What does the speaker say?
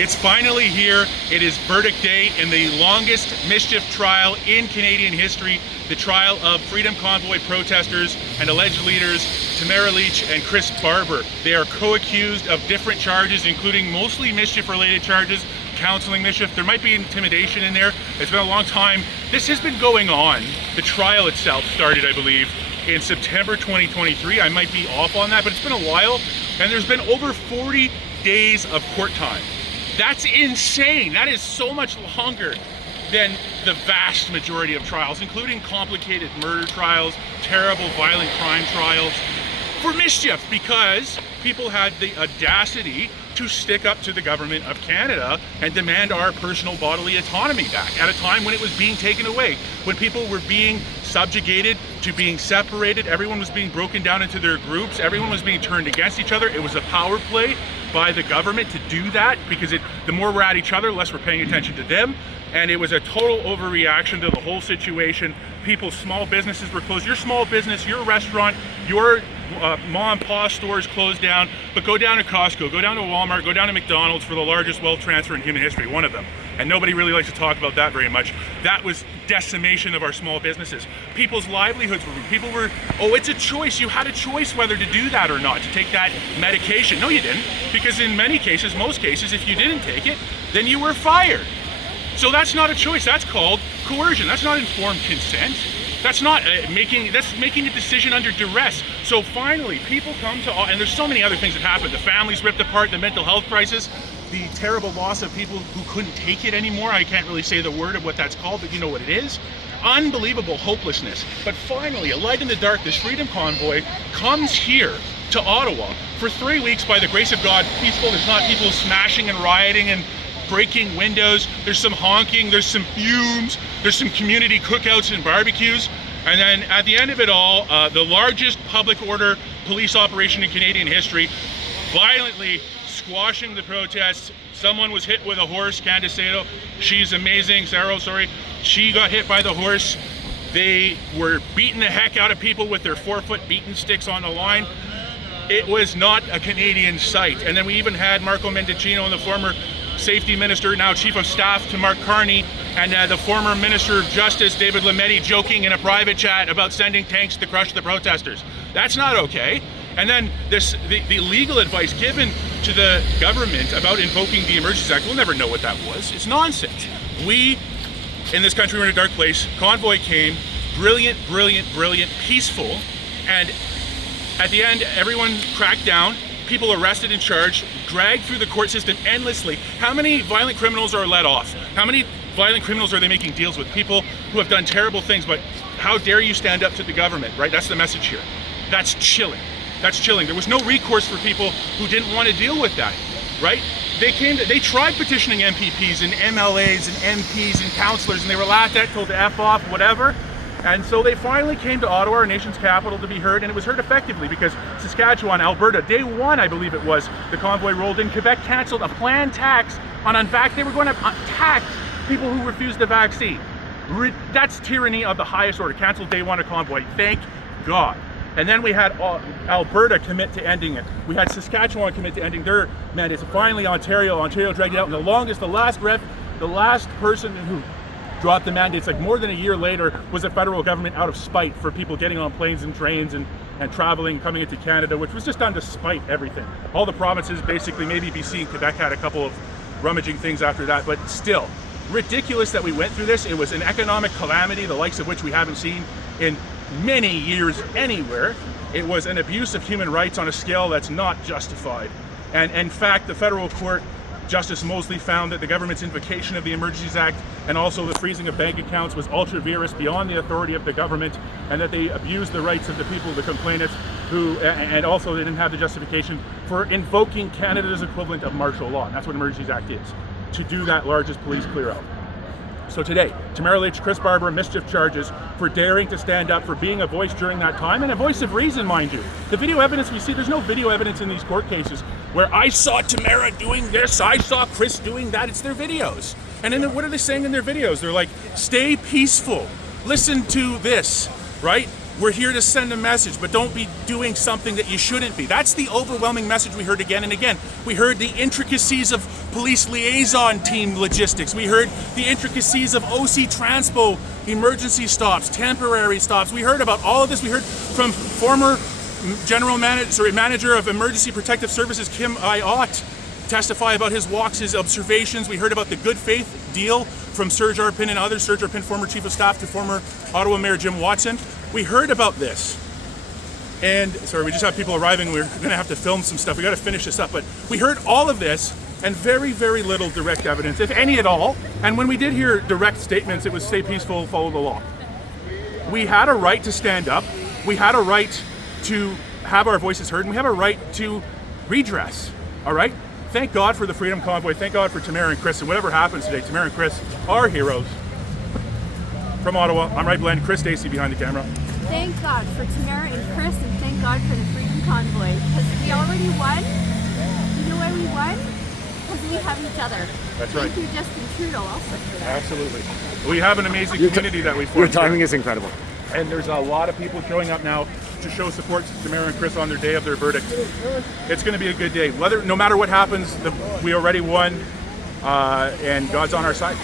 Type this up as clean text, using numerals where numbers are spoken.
It's finally here. It is verdict day in the longest mischief trial in Canadian history, the trial of Freedom Convoy protesters and alleged leaders Tamara Lich and Barber. They are co-accused of different charges, including mostly mischief-related charges, counseling mischief. There might be intimidation in there. It's been a long time. This has been going on. The trial itself started, I believe, in September 2023. I might be off on that, but it's been a while. And there's been over 40 days of court time. That's insane. That is so much longer than the vast majority of trials, including complicated murder trials, terrible violent crime trials, for mischief, because people had the audacity to stick up to the government of Canada and demand our personal bodily autonomy back at a time when it was being taken away, when people were being subjugated to being separated, everyone was being broken down into their groups, everyone was being turned against each other. It was a power play by the government to do that, because the more we're at each other, the less we're paying attention to them. And it was a total overreaction to the whole situation. People's small businesses were closed. Your small business, your restaurant, your mom and pop stores closed down, but go down to Costco, go down to Walmart, go down to McDonald's for the largest wealth transfer in human history, one of them. And nobody really likes to talk about that very much. That was decimation of our small businesses. People's livelihoods were, people were, oh, it's a choice. You had a choice whether to do that or not, to take that medication. No, you didn't, because in many cases, most cases, if you didn't take it, then you were fired. So that's not a choice, that's called coercion. That's not informed consent. That's not that's making a decision under duress. So finally, people come to, and there's so many other things that happened. The families ripped apart, the mental health crisis, the terrible loss of people who couldn't take it anymore. I can't really say the word of what that's called, but you know what it is. Unbelievable hopelessness. But finally, a light in the dark, this Freedom Convoy comes here to Ottawa for 3 weeks by the grace of God, peaceful. There's not people smashing and rioting and breaking windows. There's some honking, there's some fumes, there's some community cookouts and barbecues. And then at the end of it all, the largest public order police operation in Canadian history, violently squashing the protests. Someone was hit with a horse, Candace Sato. She's amazing, Sarah, sorry. She got hit by the horse. They were beating the heck out of people with their 4-foot beaten sticks on the line. It was not a Canadian sight. And then we even had Marco Mendicino, the former Safety Minister, now Chief of Staff to Mark Carney, and the former Minister of Justice, David Lametti, joking in a private chat about sending tanks to crush the protesters. That's not okay. And then the legal advice given to the government about invoking the Emergencies Act, we'll never know what that was. It's nonsense. We, in this country, were in a dark place. Convoy came, brilliant, brilliant, brilliant, peaceful, and at the end, everyone cracked down. People arrested and charged, dragged through the court system endlessly. How many violent criminals are let off? How many violent criminals are they making deals with? People who have done terrible things, but how dare you stand up to the government, right? That's the message here. That's chilling. That's chilling. There was no recourse for people who didn't want to deal with that, right? They tried petitioning MPPs and MLAs and MPs and councillors, and they were laughed at, told to F off, whatever. And so they finally came to Ottawa, our nation's capital, to be heard, and it was heard effectively because Saskatchewan, Alberta, day one, I believe it was, the convoy rolled in. Quebec canceled a planned tax on they were going to tax people who refused the vaccine. That's tyranny of the highest order. Canceled day one of convoy, thank God. And then we had Alberta commit to ending it. We had Saskatchewan commit to ending their mandates. Finally, Ontario dragged it out, and the last person who dropped the mandates, like more than a year later, was the federal government out of spite for people getting on planes and trains and traveling, coming into Canada, which was just done to spite everything. All the provinces, basically, maybe BC and Quebec had a couple of rummaging things after that, but still, ridiculous that we went through this. It was an economic calamity, the likes of which we haven't seen in many years anywhere. It was an abuse of human rights on a scale that's not justified. And in fact, the federal court, Justice Mosley, found that the government's invocation of the Emergencies Act and also the freezing of bank accounts was ultra vires, beyond the authority of the government, and that they abused the rights of the people, the complainants, and also they didn't have the justification for invoking Canada's equivalent of martial law. And that's what Emergencies Act is, to do that largest police clear out. So today, Tamara Lich, Barber, mischief charges for daring to stand up, for being a voice during that time, and a voice of reason, mind you. The video evidence we see, there's no video evidence in these court cases where I saw Tamara doing this, I saw Chris doing that. It's their videos. And then what are they saying in their videos? They're like, stay peaceful, listen to this, right? we're here to send a message, but don't be doing something that you shouldn't be. That's the overwhelming message we heard again and again. We heard the intricacies of police liaison team logistics. We heard the intricacies of OC Transpo emergency stops, temporary stops. We heard about all of this. We heard from former manager of Emergency Protective Services, Kim Iott, testify about his walks, his observations. We heard about the good faith deal from Serge Arpin and others, Serge Arpin, former Chief of Staff to former Ottawa Mayor Jim Watson. We heard about this. And, sorry, we just have people arriving. We're gonna have to film some stuff. We gotta finish this up. But we heard all of this and very, very little direct evidence, if any at all. And when we did hear direct statements, it was stay peaceful, follow the law. We had a right to stand up. We had a right to have our voices heard, and we have a right to redress, all right? Thank God for the Freedom Convoy. Thank God for Tamara and Chris, and whatever happens today, Tamara and Chris are heroes. From Ottawa, I'm Ray Blend, Chris Stacey behind the camera. Thank God for Tamara and Chris, and thank God for the Freedom Convoy, because we already won. You know why we won? Because we have each other. That's right. Thank you, Justin Trudeau, also for that. Absolutely. We have an amazing community that we formed. Your timing is incredible. And there's a lot of people showing up now to show support to Tamara and Chris on their day of their verdict. It's going to be a good day. No matter what happens, we already won, and God's on our side.